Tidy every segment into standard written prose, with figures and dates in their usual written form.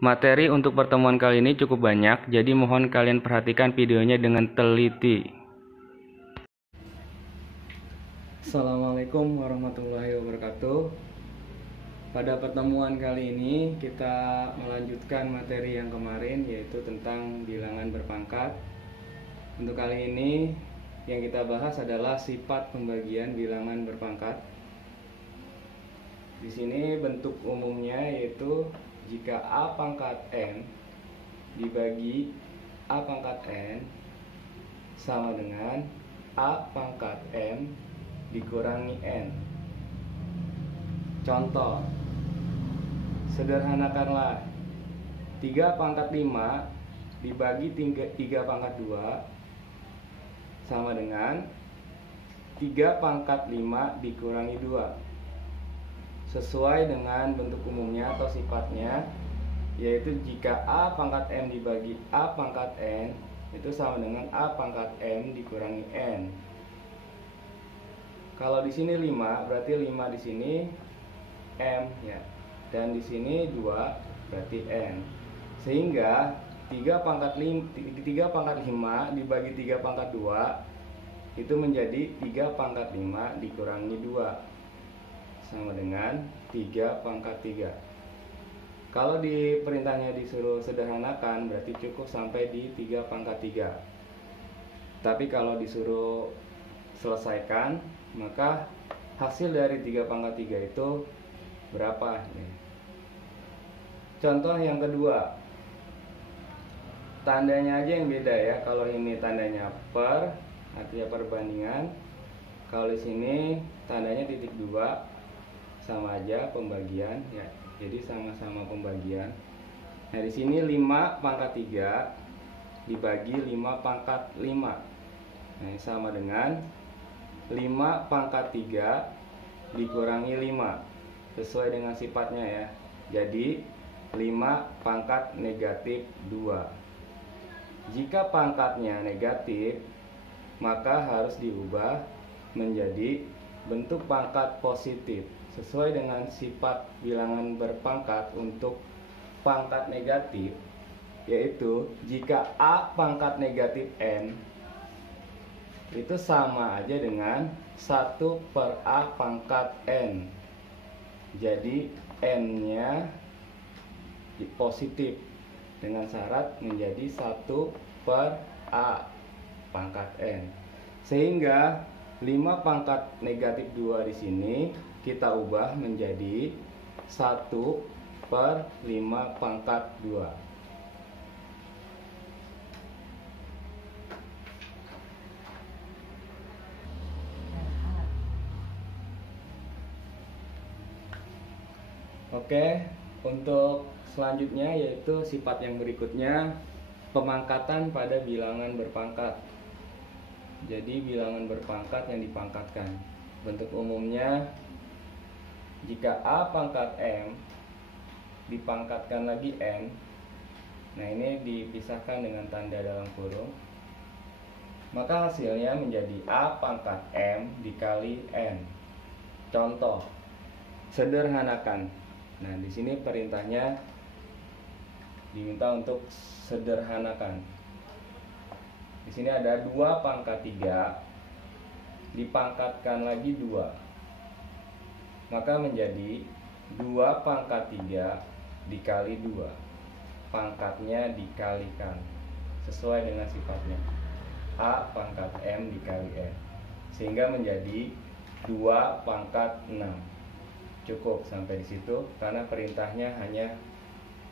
Materi untuk pertemuan kali ini cukup banyak, jadi mohon kalian perhatikan videonya dengan teliti. Assalamualaikum warahmatullahi wabarakatuh. Pada pertemuan kali ini kita melanjutkan materi yang kemarin, yaitu tentang bilangan berpangkat. Untuk kali ini yang kita bahas adalah sifat pembagian bilangan berpangkat. Di sini bentuk umumnya yaitu jika A pangkat N dibagi A pangkat N sama dengan A pangkat M dikurangi N. Contoh, sederhanakanlah 3 pangkat 5 dibagi 3 pangkat 2 sama dengan 3 pangkat 5 dikurangi 2. Sesuai dengan bentuk umumnya atau sifatnya, yaitu jika A pangkat M dibagi A pangkat N itu sama dengan A pangkat M dikurangi N. Kalau di sini 5, berarti 5 di sini M ya. Dan di sini 2 berarti N. Sehingga 3 pangkat 5 dibagi 3 pangkat 2 itu menjadi 3 pangkat 5 dikurangi 2 sama dengan 3 pangkat 3. Kalau di perintahnya disuruh sederhanakan berarti cukup sampai di 3 pangkat 3. Tapi kalau disuruh selesaikan, maka hasil dari 3 pangkat 3 itu berapa? Contoh yang kedua, tandanya aja yang beda ya. Kalau ini tandanya per, artinya perbandingan. Kalau di sini tandanya titik 2, sama aja pembagian ya. Jadi sama-sama pembagian. Nah, di sini 5 pangkat 3 dibagi 5 pangkat 5. Nah, sama dengan 5 pangkat 3 dikurangi 5. Sesuai dengan sifatnya ya. Jadi 5 pangkat negatif 2. Jika pangkatnya negatif, maka harus diubah menjadi bentuk pangkat positif sesuai dengan sifat bilangan berpangkat untuk pangkat negatif, yaitu jika A pangkat negatif N itu sama aja dengan 1 per A pangkat N. Jadi N-nya positif dengan syarat menjadi 1 per A pangkat N. Sehingga 5 pangkat negatif 2 di sini kita ubah menjadi 1 per 5 pangkat 2. Oke, untuk selanjutnya yaitu sifat yang berikutnya, pemangkatan pada bilangan berpangkat. Jadi bilangan berpangkat yang dipangkatkan. Bentuk umumnya, jika A pangkat M dipangkatkan lagi N, nah ini dipisahkan dengan tanda dalam kurung, maka hasilnya menjadi A pangkat M dikali N. Contoh, sederhanakan. Nah, di sini perintahnya diminta untuk sederhanakan. Di sini ada 2 pangkat 3 dipangkatkan lagi 2. Maka menjadi 2 pangkat 3 dikali 2. Pangkatnya dikalikan sesuai dengan sifatnya. A pangkat M dikali N. Sehingga menjadi 2 pangkat 6. Cukup sampai di situ karena perintahnya hanya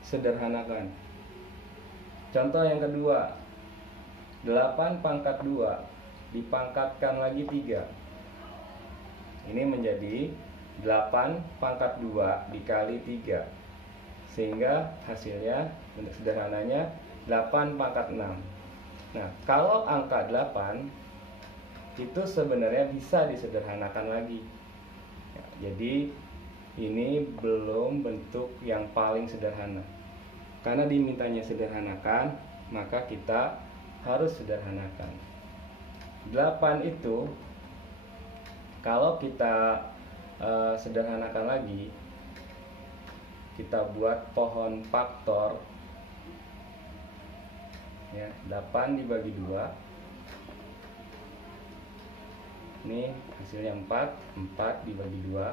sederhanakan. Contoh yang kedua, 8 pangkat 2 dipangkatkan lagi 3. Ini menjadi 8 pangkat 2 dikali 3. Sehingga hasilnya untuk sederhananya 8 pangkat 6. Nah, kalau angka 8 itu sebenarnya bisa disederhanakan lagi ya, jadi ini belum bentuk yang paling sederhana. Karena dimintanya sederhanakan, maka kita harus sederhanakan. 8 itu kalau kita sederhanakan lagi, kita buat pohon faktor ya, 8 dibagi 2 ini hasilnya 4 dibagi 2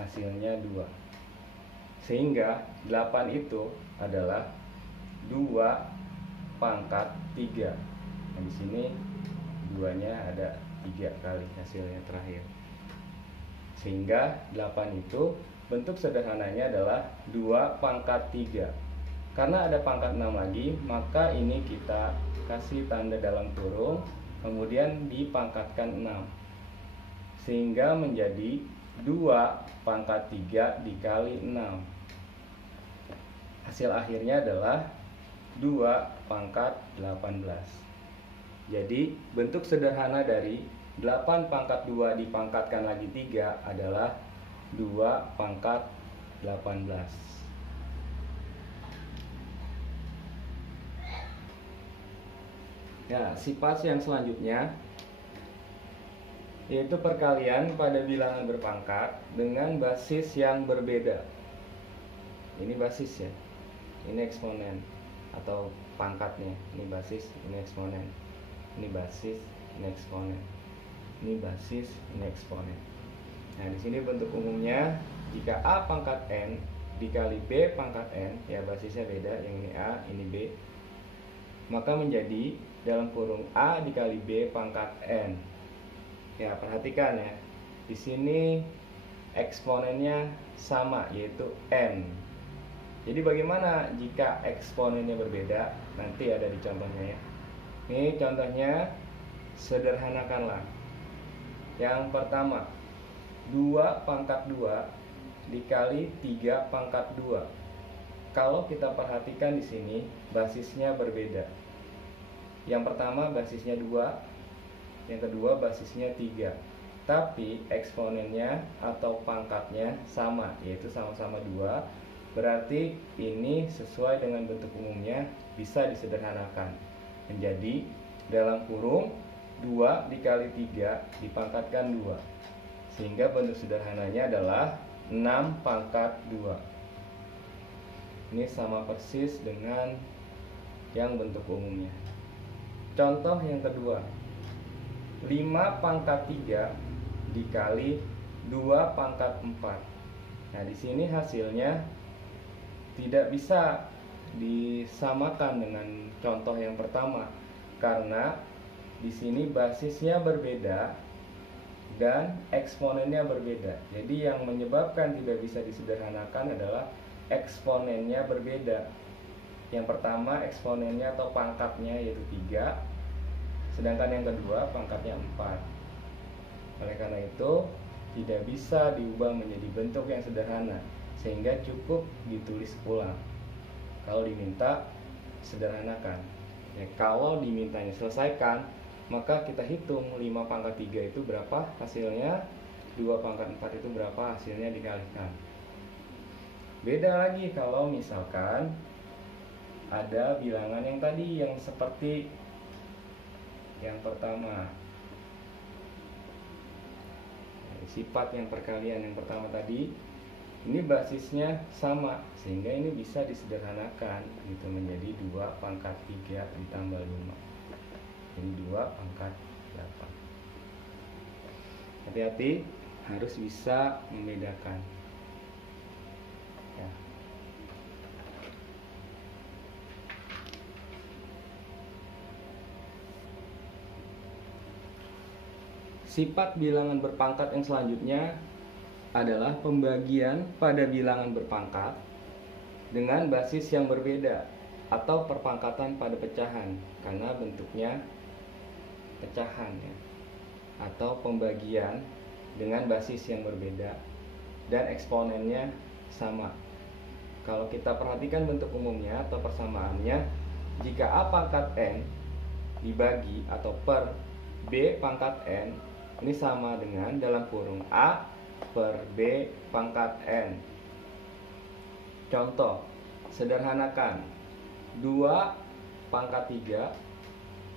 hasilnya 2, sehingga 8 itu adalah 2 pangkat 3. Nah, di sini 2-nya ada 3 kali hasilnya terakhir, sehingga 8 itu bentuk sederhananya adalah 2 pangkat 3. Karena ada pangkat 6 lagi, maka ini kita kasih tanda dalam kurung, kemudian dipangkatkan 6, sehingga menjadi 2 pangkat 3 dikali 6. Hasil akhirnya adalah 2 pangkat 18. Jadi bentuk sederhana dari 8 pangkat 2 dipangkatkan lagi 3 adalah 2 pangkat 18. Ya, sifat yang selanjutnya yaitu perkalian pada bilangan berpangkat dengan basis yang berbeda. Ini basis ya, ini eksponen atau pangkatnya. Ini basis, ini eksponen. Ini basis, ini eksponen. Ini basis, ini eksponen. Nah, di sini bentuk umumnya jika A pangkat N dikali B pangkat N, ya basisnya beda, yang ini A, ini B, maka menjadi dalam kurung A dikali B pangkat N. Ya, perhatikan ya. Di sini eksponennya sama, yaitu N. Jadi bagaimana jika eksponennya berbeda? Nanti ada di contohnya ya. Ini contohnya, sederhanakanlah. Yang pertama, 2 pangkat 2 dikali 3 pangkat 2. Kalau kita perhatikan di sini basisnya berbeda. Yang pertama basisnya 2, yang kedua basisnya 3. Tapi eksponennya atau pangkatnya sama, yaitu sama-sama 2. Berarti ini sesuai dengan bentuk umumnya, bisa disederhanakan menjadi dalam kurung 2 dikali 3 dipangkatkan 2, sehingga bentuk sederhananya adalah 6 pangkat 2. Ini sama persis dengan yang bentuk umumnya. Contoh yang kedua, 5 pangkat 3 dikali 2 pangkat 4. Nah, di sini hasilnya tidak bisa disamakan dengan contoh yang pertama, karena di sini basisnya berbeda dan eksponennya berbeda. Jadi yang menyebabkan tidak bisa disederhanakan adalah eksponennya berbeda. Yang pertama eksponennya atau pangkatnya yaitu 3, sedangkan yang kedua pangkatnya 4. Oleh karena itu tidak bisa diubah menjadi bentuk yang sederhana, sehingga cukup ditulis ulang. Kalau diminta sederhanakan ya, kalau dimintanya selesaikan, maka kita hitung 5 pangkat 3 itu berapa hasilnya, 2 pangkat 4 itu berapa hasilnya, dikalikan. Beda lagi kalau misalkan ada bilangan yang tadi yang seperti yang pertama, sifat yang perkalian yang pertama tadi, ini basisnya sama, sehingga ini bisa disederhanakan gitu menjadi 2 pangkat 3 ditambah 5. Ini 2 pangkat 8. Hati-hati, harus bisa membedakan ya. Sifat bilangan berpangkat yang selanjutnya adalah pembagian pada bilangan berpangkat dengan basis yang berbeda atau perpangkatan pada pecahan, karena bentuknya pecahan ya, atau pembagian dengan basis yang berbeda dan eksponennya sama. Kalau kita perhatikan bentuk umumnya atau persamaannya, jika A pangkat N dibagi atau per B pangkat N, ini sama dengan dalam kurung A per B pangkat N. Contoh, sederhanakan, 2 pangkat 3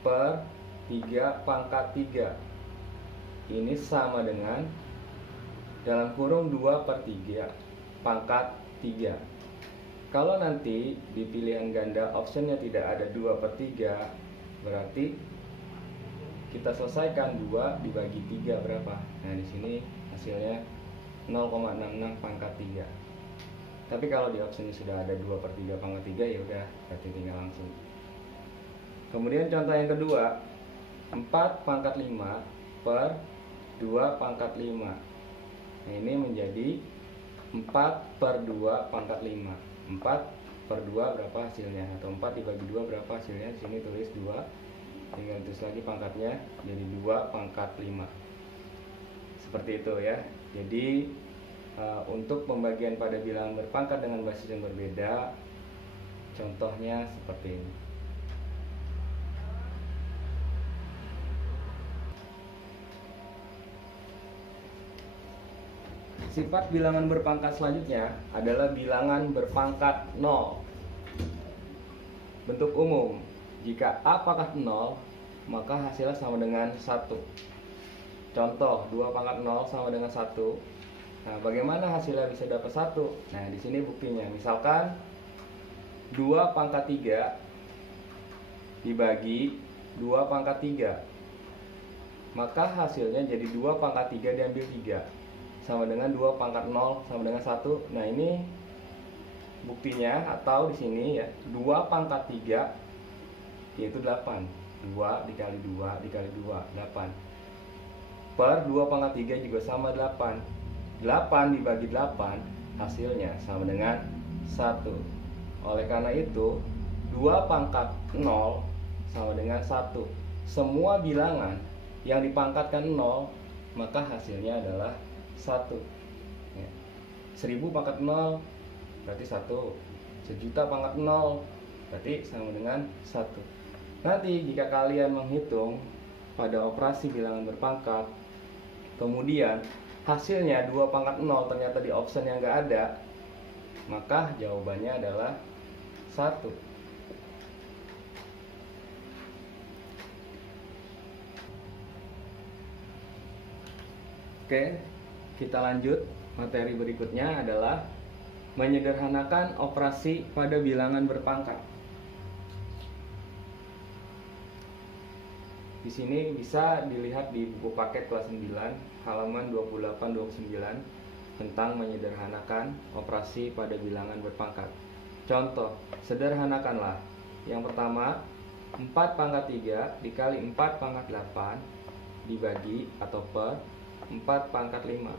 per 3 pangkat 3. Ini sama dengan dalam kurung 2 per 3 pangkat 3. Kalau nanti di pilihan ganda optionnya tidak ada 2/3, berarti kita selesaikan 2 dibagi 3 berapa? Nah, di sini hasilnya 0,66 pangkat 3. Tapi kalau di optionnya sudah ada 2/3 pangkat 3, ya udah, berarti tinggal langsung. Kemudian contoh yang kedua, 4 pangkat 5 per 2 pangkat 5. Nah, ini menjadi 4 per 2 pangkat 5. 4 per 2 berapa hasilnya? Atau 4 dibagi 2 berapa hasilnya? Di sini tulis 2. Tinggal tulis lagi pangkatnya, jadi 2 pangkat 5. Seperti itu ya. Jadi untuk pembagian pada bilangan berpangkat dengan basis yang berbeda, contohnya seperti ini. Sifat bilangan berpangkat selanjutnya adalah bilangan berpangkat 0. Bentuk umum, jika A pangkat 0, maka hasilnya sama dengan 1. Contoh, 2 pangkat 0 sama dengan 1. Nah, bagaimana hasilnya bisa dapat 1? Nah, di sini buktinya. Misalkan 2 pangkat 3 dibagi 2 pangkat 3, maka hasilnya jadi 2 pangkat 3 diambil 3, sama dengan 2 pangkat 0 sama dengan 1. Nah, ini buktinya, atau di sini ya, 2 pangkat 3 yaitu 8. 2 dikali 2 dikali 2, 8. Per 2 pangkat 3 juga sama 8. 8 dibagi 8 hasilnya sama dengan 1. Oleh karena itu 2 pangkat 0 sama dengan 1. Semua bilangan yang dipangkatkan 0, maka hasilnya adalah 1 ya. 1000 pangkat 0 berarti 1. 1.000.000 pangkat 0 berarti sama dengan 1. Nanti jika kalian menghitung pada operasi bilangan berpangkat, kemudian hasilnya 2 pangkat 0 ternyata di option yang nggak ada, maka jawabannya adalah 1. Oke, kita lanjut. Materi berikutnya adalah menyederhanakan operasi pada bilangan berpangkat. Di sini bisa dilihat di buku paket kelas 9 halaman 28-29 tentang menyederhanakan operasi pada bilangan berpangkat. Contoh, sederhanakanlah. Yang pertama, 4 pangkat 3 dikali 4 pangkat 8 dibagi atau per 4 pangkat 5.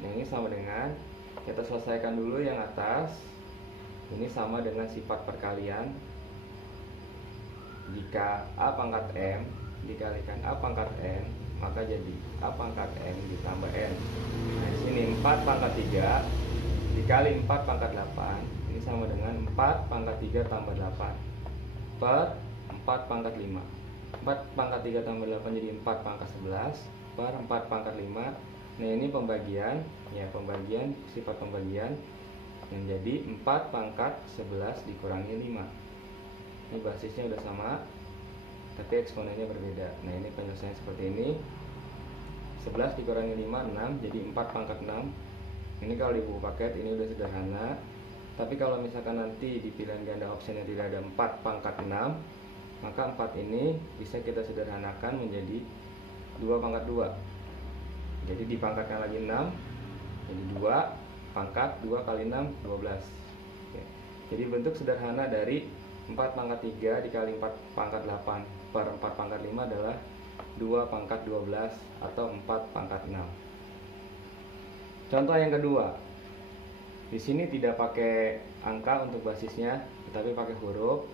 Nah, ini sama dengan, kita selesaikan dulu yang atas. Ini sama dengan sifat perkalian. Jika A pangkat M dikalikan A pangkat N, maka jadi A pangkat M ditambah N. Nah, di sini 4 pangkat 3 dikali 4 pangkat 8, ini sama dengan 4 pangkat 3 tambah 8 per 4 pangkat 5. 4 pangkat 3 tambah 8 jadi 4 pangkat 11 per 4 pangkat 5. Nah, ini pembagian, ya, pembagian, sifat pembagian yang jadi 4 pangkat 11 dikurangi 5. Ini basisnya udah sama, tapi eksponennya berbeda. Nah, ini penyelesaian seperti ini. 11 dikurangi 5, 6, jadi 4 pangkat 6. Ini kalau di buku paket ini udah sederhana. Tapi kalau misalkan nanti di pilihan ganda optionnya tidak ada 4 pangkat 6, maka 4 ini bisa kita sederhanakan menjadi 2 pangkat 2. Jadi dipangkatkan lagi 6, jadi 2 pangkat 2 kali 6, 12. Oke. Jadi bentuk sederhana dari 4 pangkat 3 dikali 4 pangkat 8 per 4 pangkat 5 adalah 2 pangkat 12 atau 4 pangkat 6. Contoh yang kedua. Di sini tidak pakai angka untuk basisnya, tetapi pakai huruf.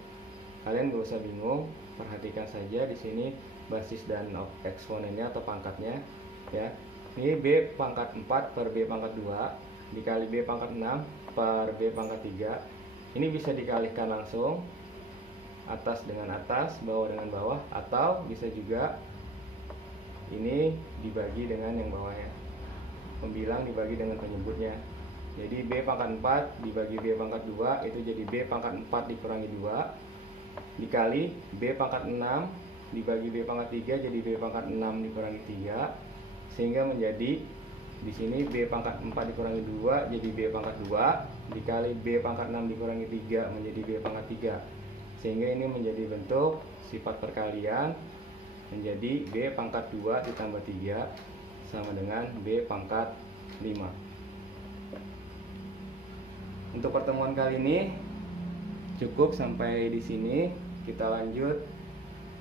Kalian gak usah bingung, perhatikan saja di sini basis dan eksponennya atau pangkatnya, ya. Ini B pangkat 4 per B pangkat 2 dikali B pangkat 6 per B pangkat 3. Ini bisa dikalikan langsung, atas dengan atas, bawah dengan bawah, atau bisa juga ini dibagi dengan yang bawahnya. Pembilang dibagi dengan penyebutnya. Jadi B pangkat 4 dibagi B pangkat 2 itu jadi B pangkat 4 dikurangi 2 dikali B pangkat 6 dibagi B pangkat 3 jadi B pangkat 6 dikurangi 3, sehingga menjadi di sini B pangkat 4 dikurangi 2 jadi B pangkat 2 dikali B pangkat 6 dikurangi 3 menjadi B pangkat 3, sehingga ini menjadi bentuk sifat perkalian menjadi B pangkat 2 ditambah 3 sama dengan B pangkat 5. Untuk pertemuan kali ini cukup sampai di sini. Kita lanjut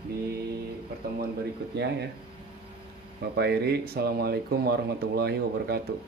di pertemuan berikutnya ya. Bapak Iri, assalamualaikum warahmatullahi wabarakatuh.